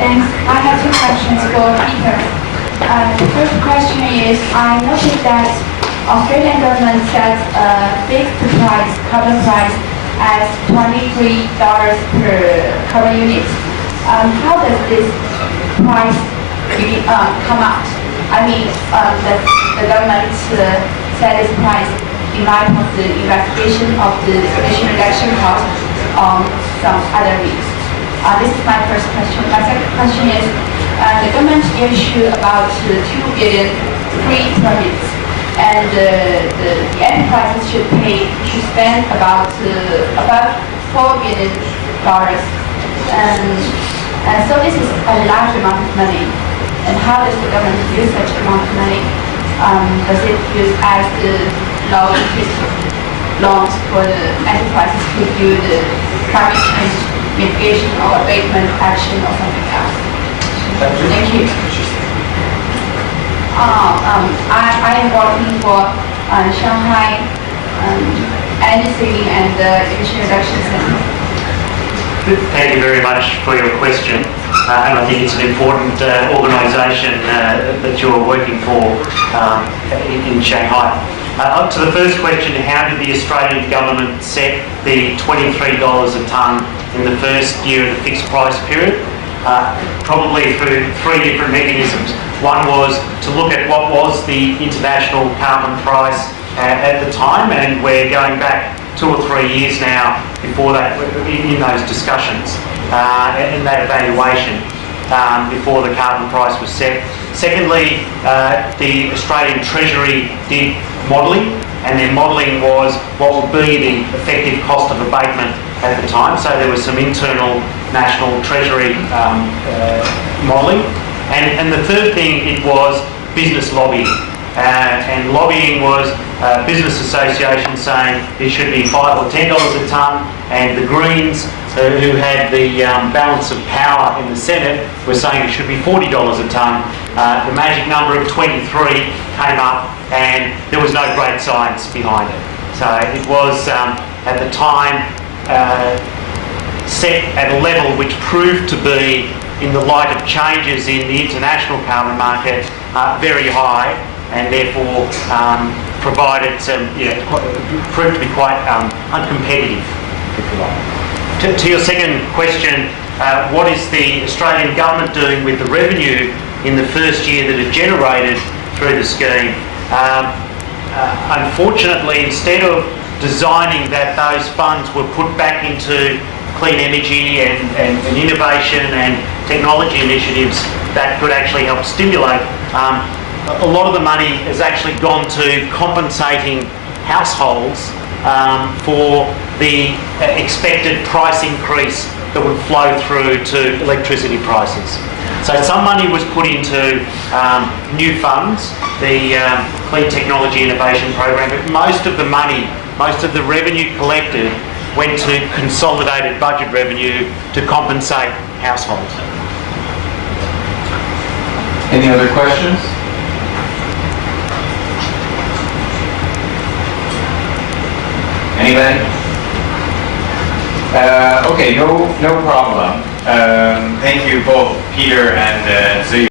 Thanks. I have two questions for Peter. The first question is, I noticed that Australian government sets a fixed price, carbon price, as $23 per carbon unit. How does this price come out? I mean, the government set this price in light of the investigation of the emission reduction cost on some other means. This is my first question. My second question is, the government issued about 2 billion free permits, and the enterprises should spend about $4 billion. And so this is a large amount of money. And how does the government use such amount of money? Does it use as the low interest loans for the enterprises to do the climate change mitigation or abatement action or something else? Thank you. I am working for Shanghai Energy Saving and Emission Reduction Center. Thank you very much for your question, and I think it's an important organisation that you're working for in Shanghai. Up to the first question, how did the Australian government set the $23 a tonne in the first year of the fixed price period? Probably through 3 different mechanisms. One was to look at what was the international carbon price at the time, and we're going back 2 or 3 years now before that, in those discussions, in that evaluation before the carbon price was set. Secondly, the Australian Treasury did modelling, and their modelling was what would be the effective cost of abatement at the time. So there was some internal National Treasury modelling. And the third thing, it was business lobbying. And lobbying was business associations saying it should be $5 or $10 a tonne, and the Greens, who had the balance of power in the Senate, were saying it should be $40 a tonne. The magic number of 23 came up, and there was no great science behind it. So it was, at the time, set at a level which proved to be, in the light of changes in the international carbon market, very high, and therefore provided some, proved to be quite uncompetitive, if you like. To your second question, what is the Australian government doing with the revenue in the first year that it generated through the scheme? Unfortunately, instead of designing that those funds were put back into clean energy and innovation and technology initiatives that could actually help stimulate, a lot of the money has actually gone to compensating households for the expected price increase that would flow through to electricity prices. So some money was put into new funds, the Clean Technology Innovation Program, but most of the money, most of the revenue collected went to consolidated budget revenue to compensate households. Any other questions? Anybody? Okay, no problem. Thank you both, Peter and Ziyuan.